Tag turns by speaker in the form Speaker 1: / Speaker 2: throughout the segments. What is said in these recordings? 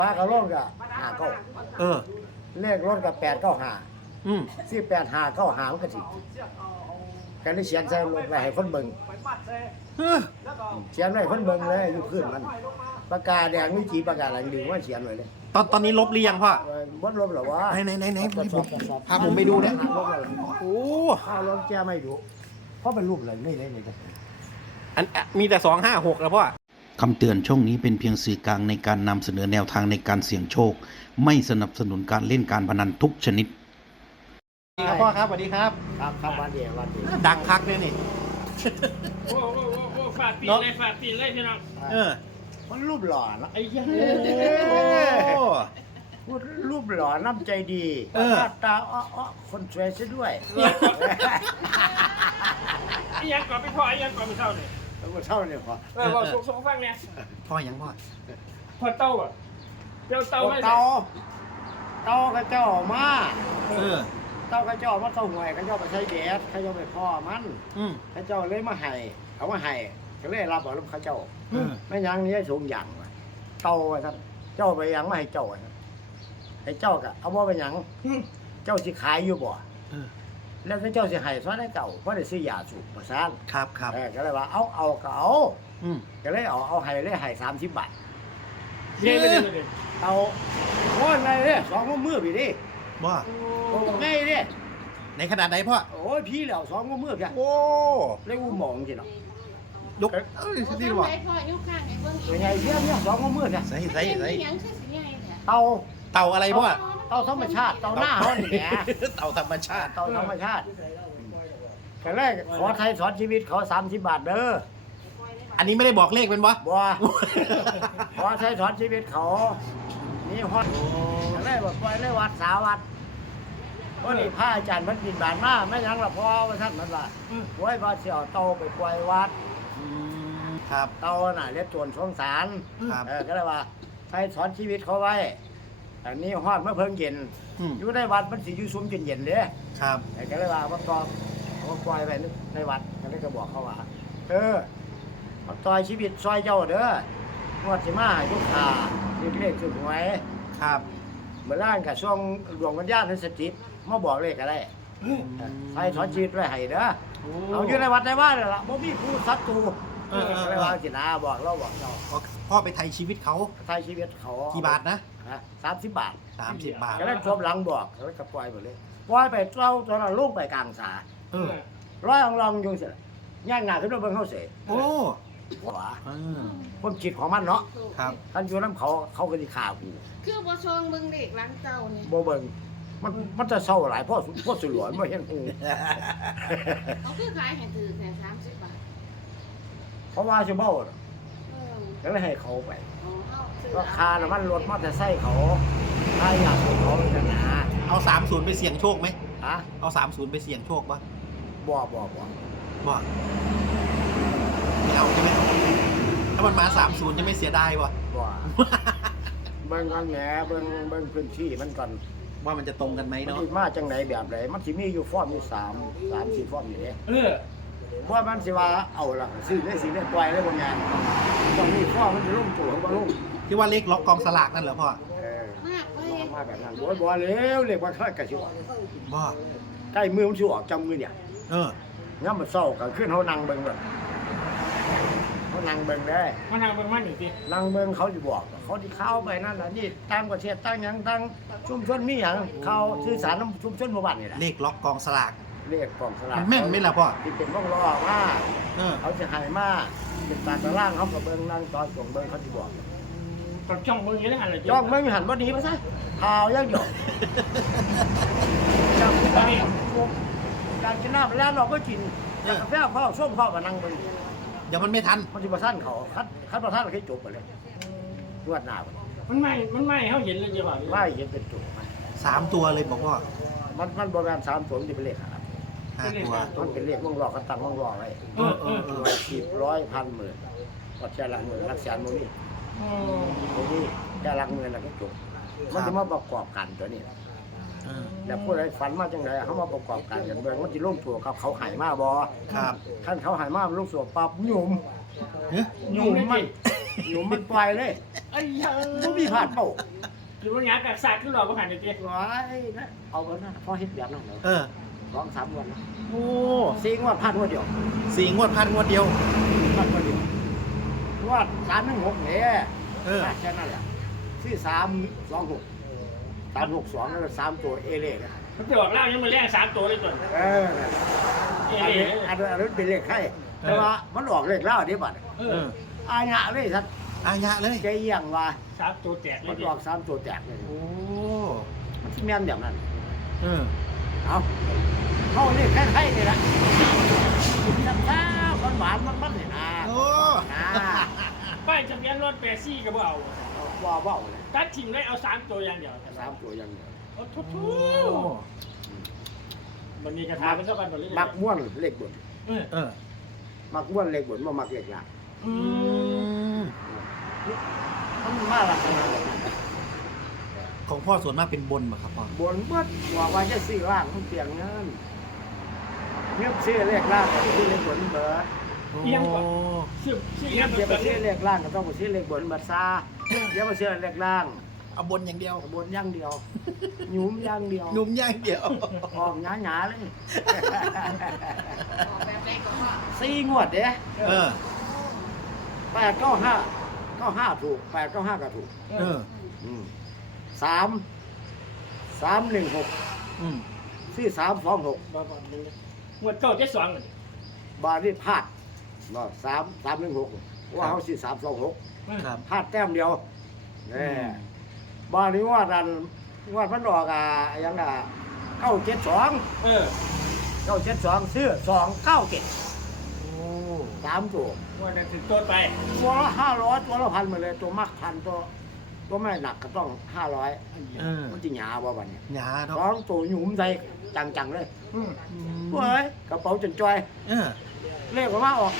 Speaker 1: ปลากระโล่งกับหาเก้า
Speaker 2: เออ
Speaker 1: เลขรถกับ895ที่8595มันก็สิกันได้เขียนใส่รถไว้ให้คนเบิ่ง
Speaker 2: เฮ้อ
Speaker 1: เขียนไว้ให้คนเบิ่งเลยอยู่พื้นมันปากกาแดงมีกี่ปากกาอะไรดึงว่าเขียนไว้เลย
Speaker 2: ตอนนี้ลบหรือยังพ่อ
Speaker 1: บ่ลบหรอวะ
Speaker 2: ไหนผมพาผมไปดูนะ
Speaker 1: ลบแล้ว
Speaker 2: โอ้
Speaker 1: ข้าวรถแกไม่ดูเพราะเป็นรูปอะไรไม่เลยนี่
Speaker 2: อันมีแต่256แล้วพ่อ
Speaker 3: คำเตือนช่องนี้เป็นเพียงสื่อกลางในการนำเสนอแนวทางในการเสี่ยงโชค ไม่สนับสนุนการเล่นการพนันทุกชนิด
Speaker 2: สวัสดีครับพ่อครับสวัสดีครับ
Speaker 1: ครับวันเดียววันเดียว
Speaker 2: ดังคักเลยนี่
Speaker 4: โอ้ฝาดปีนเลยฝาดปีนเลยพี่น้อง
Speaker 2: เออ
Speaker 1: มันรูปหล่อนะ
Speaker 4: ไอ้ยัน
Speaker 2: โอ้
Speaker 1: พูดรูปหล่อน้ำใจดี
Speaker 2: เออ
Speaker 1: หน้าตาอ้อคนสวยซะด้วย
Speaker 4: ไอ้ยังก่อนไม่พอไอ้ยังก่อนไม่เท่าเลย
Speaker 1: แล้วก็เท่านี้พอ
Speaker 4: บอกส่งฟังเนี่ย
Speaker 2: พ่อยังพ่อ
Speaker 4: พอเต้าอ่ะเจ้าเต้าไม่
Speaker 1: เตาก็เจ้ามา
Speaker 2: เออ
Speaker 1: เตาก็เจ้ามาเต้าหวยก็เจ้าไปใช้แดดเขาเจ้าไปพ่อมัน
Speaker 2: อืม
Speaker 1: เขาเจ้าเลยมาให้เขามาให้ก็เลยรับเอาลูกเขาเจ้า
Speaker 2: เออ
Speaker 1: ไม่ยังนี้สูงอย่างว่ะเตาไว้ครับเจ้าไปยังไม่ให้เจ้าครับให้เจ้าก็เอาบ่ไปหยังเจ้าสิขายอยู่บ่
Speaker 2: เออ
Speaker 1: แล้วถ้าเจ้าสิให้ซ้อนให้เจ้าเพราะได้ซื้อยาสูบมาซ่าน
Speaker 2: ครับครับ
Speaker 1: ก็เลยว่าเอาก็เอา
Speaker 2: อืม
Speaker 1: ก็เลยเอาให้เลยให้30 บาท
Speaker 4: เย้ไม่ได้เลย
Speaker 1: เอาโอ้ยไงเนี่ย2 มือพี่ดิ
Speaker 2: ว่า
Speaker 1: โอ้ไงเนี่ย
Speaker 2: ในขนาดไหนพ่อ
Speaker 1: โอ้ยพี่แล้ว2 มือพี่
Speaker 2: โอ้
Speaker 1: เรียกว่าหมองสิเนาะ
Speaker 2: ยกเอ้ยดีว่ะ
Speaker 5: พ่อยกข้างให้เบิ่ง
Speaker 1: เป็นไงเพี้ยเนี่ย2 มือเนี่ย
Speaker 2: ใส่
Speaker 5: หยังคือสิใหญ่แท้
Speaker 1: เตา
Speaker 2: เต่าอะไรพ่อ
Speaker 1: เตาธรรมชาติเตาหน้าเขานี่แหละ
Speaker 2: เต่าธรรมชาติ
Speaker 1: เตาธรรมชาติก็เลยขอไทยสอนชีวิตเขา30 บาทเด้อ
Speaker 2: อันนี้ไม่ได้บอกเลขเป็นวะ
Speaker 1: บัว ขอไทยสอนชีวิตเขานี่ฮอดก็เลยบอกปล่อยเลยวัดสาวัดก็นี่พระอาจารย์มันบินบานมาไม่ยังละพอว่าท่านมันว่าไว้พระเสี่ยวเตาไปปล่อยวัด
Speaker 2: ครับ
Speaker 1: เตาน่ะเรียกโจรสงสาร
Speaker 2: ครับ
Speaker 1: ก็เลยว่าไทยสอนชีวิตเขาไว้อันนี้ฮอดเมื่อเพิ่งเย็น
Speaker 2: อืม
Speaker 1: อยู่ในวัดมันสิอยู่ซุ้มเย็นๆเด้
Speaker 2: ครับ
Speaker 1: ก็เลยว่าตอนเขาปล่อยไปในวัดก็เลยก็บอกเขาว่ามาต่อยชีวิตซอยเจ้าเด้องวดสิมาให้ลูกค้าเรียกเลขสุดหวย
Speaker 2: ครับ
Speaker 1: เมื่อร่างกับช่วงดวงวิญญาณในสถิตมาบอกเลขก็ได้ไทยสอนชีวิตไว้ให้เด้อเอาอยู่ในวัดในบ้านเลยล่ะบ่มีผู้ศัตรูก็เลยว่าสินะบอกเราบอกเจ้า
Speaker 2: พ่อไปไทยชีวิตเขา
Speaker 1: ไทยชีวิตเขา
Speaker 2: กี่บาทนะ
Speaker 1: 30 บาท
Speaker 2: 30 บาท
Speaker 1: ก็เลยชมหลังบอกแล้วก็ปล่อยหมดเลยปล่อยไปเจ้าตอนนั้นลูกไปกลางสา
Speaker 2: เออ
Speaker 1: ร้อยองลองอยู่เสร็จย่างหน้าขึ้นมาเบิ่งเขาเสร็จ
Speaker 2: โอ้
Speaker 1: ว่า
Speaker 2: เออ
Speaker 1: ความคิดของมันเนาะ
Speaker 2: ครับ
Speaker 1: ท่านอยู่น้ำเขาก็สิฆ่ากู
Speaker 5: คือบ่ชองเบิ่งเด็กหลังเจ้านี่
Speaker 1: บ่เบิ่งมันจะเศร้าหลายพ่อสุหลวนบ่เห็นหู
Speaker 5: เขาคือขายให้ถือแค่30 บาท
Speaker 1: เพราะว่าสิเมา
Speaker 5: เออ
Speaker 1: ก็เลยให้เขาไป
Speaker 5: เอาซื้อ
Speaker 1: ราคาน้ำมันรถมอเตอร์ไซค์เขาถ้าอยากให้เขาเป็นหนา
Speaker 2: เอา30ไปเสี่ยงโชคไหม
Speaker 1: ฮะ
Speaker 2: เอา30ไปเสี่ยงโชคปะ
Speaker 1: บ่
Speaker 2: บ่ไม่เอาใช่ไหมถ้ามันมา30จะไม่เสียดายวะ
Speaker 1: บ่เบิ่งกันแหนเบิ่งพื้นที่มันก่อน
Speaker 2: ว่ามันจะตรงกันไหม
Speaker 1: มัน
Speaker 2: เนาะ
Speaker 1: สิมาจังไหนแบบไหนมันสิมีอยู่ฟอร์มอยู่3-4ฟอร์มอยู่เด้
Speaker 4: เออ
Speaker 1: ว่ามันสิว่าเอาล่ะซื้อได้สิได้ปล่อยได้บ่งานต้องมีฟอร์มมันสิลงตัวบ่ลง
Speaker 2: ที่ว่าเลขล็อกกองสลากนั่นเหรอพ่อ
Speaker 5: มากไป
Speaker 1: มาแบบนั้นบ่เร็วเรียกว่าค่อยกะสิออก
Speaker 2: บ่
Speaker 1: ใกล้มือมันสิออกจังมือเนี่ย
Speaker 2: เออ
Speaker 1: ยามมื้อเช้าก็ขึ้นเฮานั่งเบิ่งแบบเฮานั่งเบิ่งได้
Speaker 4: มานั่งเป็นมันอยู่สิ
Speaker 1: นั่งเบิ่งเขาสิบอกเขาสิเข้าไปนั่นน่ะนี่ตามประเทศตั้งหยังตั้งชุมชนมีหยังเขาสื่อสารนำชุมชนหมู่บ้านนี่แหละ
Speaker 2: เลขล็อกกองสลาก
Speaker 1: เรียกกองสลาก
Speaker 2: มันแม่นไหมล่ะพ่อ
Speaker 1: ที่เป็นวงล้อมา
Speaker 2: เออ
Speaker 1: เขาสิให้มาเป็นตาตารางเขาก็เบิ่งนั่งตอนส่งเบิ่งเขาสิบอก
Speaker 4: ต้องจ้องมืออย่างนี้อะไร
Speaker 1: จ้องเบิ่งหันบ่ดีมาซะข่าวอย่างเดียวจับไปอยากกินน้ำแล้วเราก็กินอยากกาแฟข้าวส้มข้าวก็นั่งเบิ่ง
Speaker 2: เดี๋ยวมันไม่ทัน
Speaker 1: มันสิบ่ทันเขาคัดบ่ทันก็ให้จบไปเลยนวดหน้าพุ่น
Speaker 4: มันไม่เขาเห็นเลยจะบอก
Speaker 1: ไม่เห็นเป็นตัวมัน
Speaker 2: 3 ตัวเลยบอกว่า
Speaker 1: มันบ่แม่น3ตัวมันสิเป็นเลขครับ
Speaker 2: 5 ตัว
Speaker 1: มันเป็นเลขวงล้อเขาตั้งวงล้อไว้
Speaker 4: เออ
Speaker 1: ร้อยสิบร้อยพันหมื่นก็แค่หลักหมื่นหลักแสนบ่มีบ่มีแค่หลักหมื่นแล้วก็จบมันสิมาประกอบกันตัวนี้
Speaker 2: เออ
Speaker 1: แต่ผู้ใดฝันมาจังไดเขามาประกอบกันกันเบิ่งมันสิลงตัวกับเขาหายมาบ่
Speaker 2: ครับ
Speaker 1: คันเขาหายมาลงตัวปั๊บหยุ่ม
Speaker 2: เฮ้ย
Speaker 1: หยุ่มมันหนุ่มมันปล่อยเลย
Speaker 4: ไอ้ยา
Speaker 1: บ่มีผ่านเป้า
Speaker 4: หรือว่าหยากักสัตว์คือหลอกว่าหันเตี้ย
Speaker 1: ร้อยนะเอาไปนะพอเฮ็ดแบบนั้นเหรอ
Speaker 2: เออ
Speaker 1: 2-3 วันนะ
Speaker 2: โอ้
Speaker 1: 4 งวดผ่านงวดเดียว
Speaker 2: 4 งวดพันงวดเดียว
Speaker 1: ผ่านงวดเดียวงวด3-6เนี่ย
Speaker 2: เออ
Speaker 1: แค่นั้นแหละซื้อ3-2-6 3-6-2แล้วก็3ตัวเอเล่นะ
Speaker 4: มันไปออกเล่ายังมาแลก3ตัวเลยตัว
Speaker 1: เอออันนี้เป็นเลขไข่แต่ว่ามันออกเลขเล่าดิบัด
Speaker 4: เอ
Speaker 2: เอ
Speaker 4: อ
Speaker 2: อ
Speaker 1: อาญะเลยครับ
Speaker 2: อายะเลย
Speaker 1: ใจเยี่ยงว่า
Speaker 4: 3ตัวแตกเล
Speaker 1: มั
Speaker 4: ย
Speaker 1: น
Speaker 4: ดิ
Speaker 1: ออก3ตัวแตกเลย
Speaker 2: โอ้
Speaker 1: มันที่แม่นอย่างนั้น
Speaker 2: เออ
Speaker 1: เอาเขาเลขไข่นี่แหละกินช้าๆหวานๆมันๆนี่นะ
Speaker 2: โอ้
Speaker 1: นะ
Speaker 4: ป้ายทะเบียนรถ84ก็บ่เอา
Speaker 1: ว่าเลย
Speaker 4: ตัดทิมได้เอา3ตัวอย่างเดียว
Speaker 1: 3ตัวอยังเดียว
Speaker 4: โอ้ทุมันมีกระถาเป็นเท่ากันหมดเลย
Speaker 1: มักม้วนเลขบน
Speaker 4: เออ
Speaker 2: เออ
Speaker 1: มักม้วนเลขบนบ่มักเลขล่าง
Speaker 4: อืม
Speaker 1: มันมาลักษณะแบบนั้นนะ
Speaker 2: ของพ่อส่วนมากเป็นบนเหรอครับพ่อบ
Speaker 1: นเบิดบอกว่าจะซื้อล่างมันเปลี่ยนเงินเงียบซื้อเลขล่างก็ซื้อเลขบนเบิด
Speaker 2: โอ้
Speaker 4: ชื่อ
Speaker 1: เงียบเดี๋ยวไปซื้อเลขล่างก็ต้องไปซื้อเลขบนเบิดซาเดี๋ยวไปซื้อเลขล่าง
Speaker 2: เอาบนอย่างเดียว
Speaker 1: บนอย่างเดียวหยุ้มอย่างเดียว
Speaker 2: นุ่มอย่างเดียว
Speaker 1: ออกหนาๆเลย
Speaker 5: ออกแบบแรกก็ว่า
Speaker 1: 4 งวดเด้
Speaker 2: เออ
Speaker 1: 895ถูก895ก็ถูก
Speaker 2: เออ
Speaker 1: 3-1-6
Speaker 2: อืม
Speaker 1: ซื้อ3-2-6
Speaker 4: บ่นึงงวดเก่า72นี่
Speaker 1: บาทนี่พลาดเนาะ3-1-6ว่าเขาซื้อ3-2-6
Speaker 2: ครับ
Speaker 1: พลาดแต้มเดียวแน่บาทนี้ว่าดันว่ามันออกยัง972
Speaker 4: เออ
Speaker 1: 972ซื้อ297
Speaker 2: โอ้
Speaker 1: 3ตัว
Speaker 4: งวดนั้นถึงต้นไป
Speaker 1: ตัวละ500ตัวละ1,000หมดเลยตัวมัก1,000ตัวไม่หนักก็ต้อง500
Speaker 2: เออ
Speaker 1: มันจะหยาบ่บัดนี้
Speaker 2: หยาเนาะ
Speaker 1: ร้องตัวหยุมใจจังๆเลย
Speaker 4: อืม
Speaker 1: เฮ้ยกระเป๋าจนจอย
Speaker 2: เออ
Speaker 1: เลขออกมาออก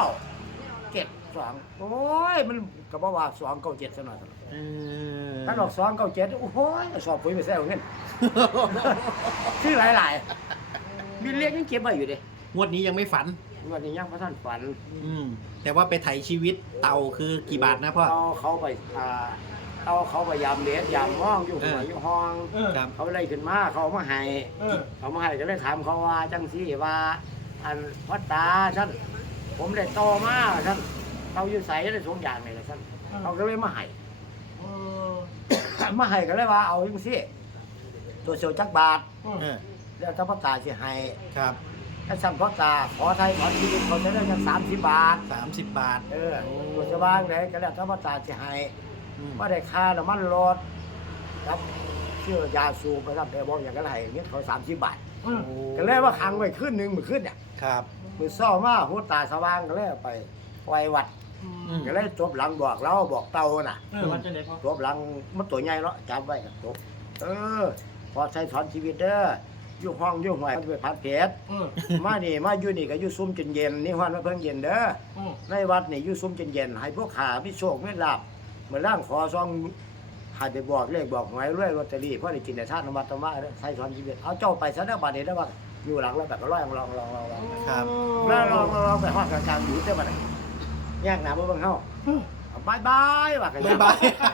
Speaker 1: 972โอ้ยมันก็บ่ว่า297ซะหน่อย
Speaker 2: เออ
Speaker 1: ถ้าออก297โอ้โหสอบปุ๋ยไปแซวเงิน ชื่อหลายๆมีเลขยังเก็บไว้อยู่เด้
Speaker 2: งวดนี้ยังไม่ฝัน
Speaker 1: วันนี้ยังบ่ทันฝัน
Speaker 2: แต่ว่าไปไถชีวิตเต่าคือกี่บาทนะพ่อ
Speaker 1: เอาเขาไปเอาเขาไปยามเด็ดยามห้องอยู่หัวอยู่ห้อง
Speaker 4: เออ
Speaker 2: ครับ
Speaker 1: เขาเลยขึ้นมาเขามาให้
Speaker 4: เออ
Speaker 1: เขามาให้ก็เลยถามเขาว่าจังซี่ว่าอันพ่อตาท่านผมได้โตมาท่านเขาอยู่ใส่ได้สองอย่างนี่แหละท่านเขาก็เลยมาให้
Speaker 4: เออ
Speaker 1: มาให้ก็เลยว่าเอาจังซี่ตัวเสียวจักบาท
Speaker 2: เออ
Speaker 1: แล้วถ้าพ่อตาสิให้
Speaker 2: ครับ
Speaker 1: ถ้าสั่งพ่อตาขอไทยขอชีวิตเขาจะได้กัน30 บาท
Speaker 2: 30 บาท
Speaker 1: ตัวจะบ้างไหนก็แล้วถ้าพ่อตาสิให้ว่าได้ค่าน้ำมันรถครับเชื่อยาสูบไปครับแต่บอกอย่างไรเงี้ยเขา30 บาท
Speaker 4: อืม
Speaker 1: ก็เลยว่าขังไว้ขึ้นหนึ่งมือขึ้นเนี่ย
Speaker 2: ครับ
Speaker 1: มือเศร้ามาหัวตาสว่างก็เลยเอาไปไว้วัด
Speaker 2: อืม
Speaker 1: ก็เลยจบหลังบอกเราบอกเตาน่ะ
Speaker 4: เออวันจันทร์ไหนพ่อ
Speaker 1: จบหลังมันตัวใหญ่เนาะจำไว้ครับจบพอใช้ถอนชีวิตเด้ออยู่ห้องอยู่ห้วยมันไปพัดเพชร
Speaker 4: เออ
Speaker 1: มานี่มาอยู่นี่ก็อยู่ซุ้มจนเย็นนี่ฮอนมาเพิ่งเย็นเด้อ
Speaker 4: อืม
Speaker 1: ในวัดนี่อยู่ซุ้มจนเย็นให้พวกขามีโชคมีลาภเหมือนร่างขอซองให้ไปบอกเลขบอกหวยรวยลอตเตอรี่เพราะได้กินแต่ทานธรรมะธรรมะเด้อใช้ถอนชีวิตเอาเจ้าไปซะเด้อบัดนี้เด้อว่าอยู่หลังแล้วแบบก็ลอง
Speaker 2: ครับ
Speaker 1: แล้วลองไปห้องกลางๆอยู่เด้อบัดนี้แยกหน้าบ่เบิ่งเฮาบายบายว่ากัน
Speaker 2: บ๊ายบาย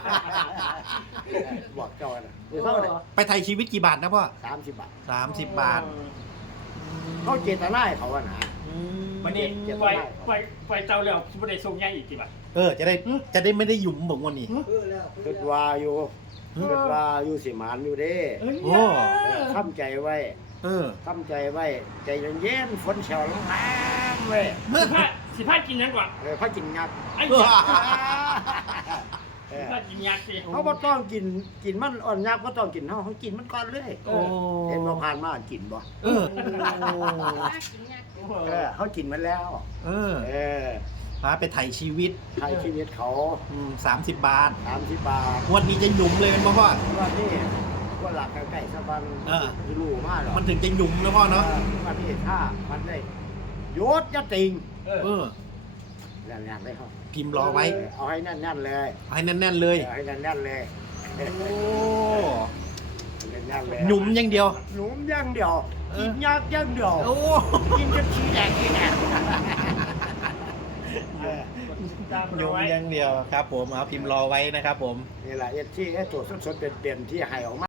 Speaker 1: บอกเจ้าน่ะนี่เท่าไหร่
Speaker 2: ไปไถชีวิตกี่บาทนะพ่อ
Speaker 1: 30 บาท
Speaker 2: 30 บาท
Speaker 1: เขาเจตนาให้เขาอะนะ
Speaker 4: วันนี้ไฟเตาแล้วไม่ได้ส่งย่างอีกกี่บาท
Speaker 2: จะได้ไม่ได้หยุ่มบอกวันนี้
Speaker 1: คิดว่าอยู่สิหมานอยู่เด้
Speaker 2: โอ้
Speaker 1: ทำใจไว้
Speaker 2: เออ
Speaker 1: ทำใจไว้ใจเย็นๆฝนแฉวลงแรงเว้ย
Speaker 4: สิพากินยังก่อน
Speaker 1: พระกินงัก
Speaker 4: ไอ้เหี้ย
Speaker 1: เออ
Speaker 4: พากินยักษ์สิ
Speaker 1: เขาบ่ต้องกินมันอ่อนยักษ์บ่ต้องกินเขากินมันก่อนเลย
Speaker 2: โอ้
Speaker 1: เห็นบ่ผ่านมากินบ่
Speaker 2: เออ
Speaker 5: น่ากินยาก
Speaker 1: เขากินมันแล้ว
Speaker 2: เออ
Speaker 1: เออ
Speaker 2: พาไปไถชีวิต
Speaker 1: ใช้ชีวิตเขา
Speaker 2: 30 บาท
Speaker 1: 30 บาท
Speaker 2: งวันนี้จะหยุ่มเลยเป็นพ่อ
Speaker 1: ว่านี่ว่าหลักใกล้ๆสักวัน
Speaker 2: เออ
Speaker 1: จะรู้มากหรอก
Speaker 2: มันถึงจะหยุ่มนะพ่อเนาะ
Speaker 1: ว่านี่ถ้ามันได้ยศยติง
Speaker 4: เออ
Speaker 2: เออ
Speaker 1: แน่นๆเลยครับ
Speaker 2: พิมพ์รอไว้
Speaker 1: เอาให้แน่นๆเลย
Speaker 2: ให้แน่นๆเลย
Speaker 1: เอาให้แน่นๆเลย
Speaker 2: โอ้
Speaker 1: แน่นๆเลย
Speaker 2: หยุ่มอย่างเดียว
Speaker 1: หนุ่มอย่างเดียวกินยากอย่างเดียว
Speaker 2: โอ้
Speaker 1: กินจะชี้แดงกินแดง
Speaker 4: ตาม
Speaker 2: ย
Speaker 4: เรา
Speaker 2: ง
Speaker 4: ไว้
Speaker 2: อย่างเดียวครับผมเอาพิมพ์รอไว้นะครับผม
Speaker 1: นี่แหละเอ็ดที่ไอ้ตัวสดๆเป็นๆที่ให้ออกมา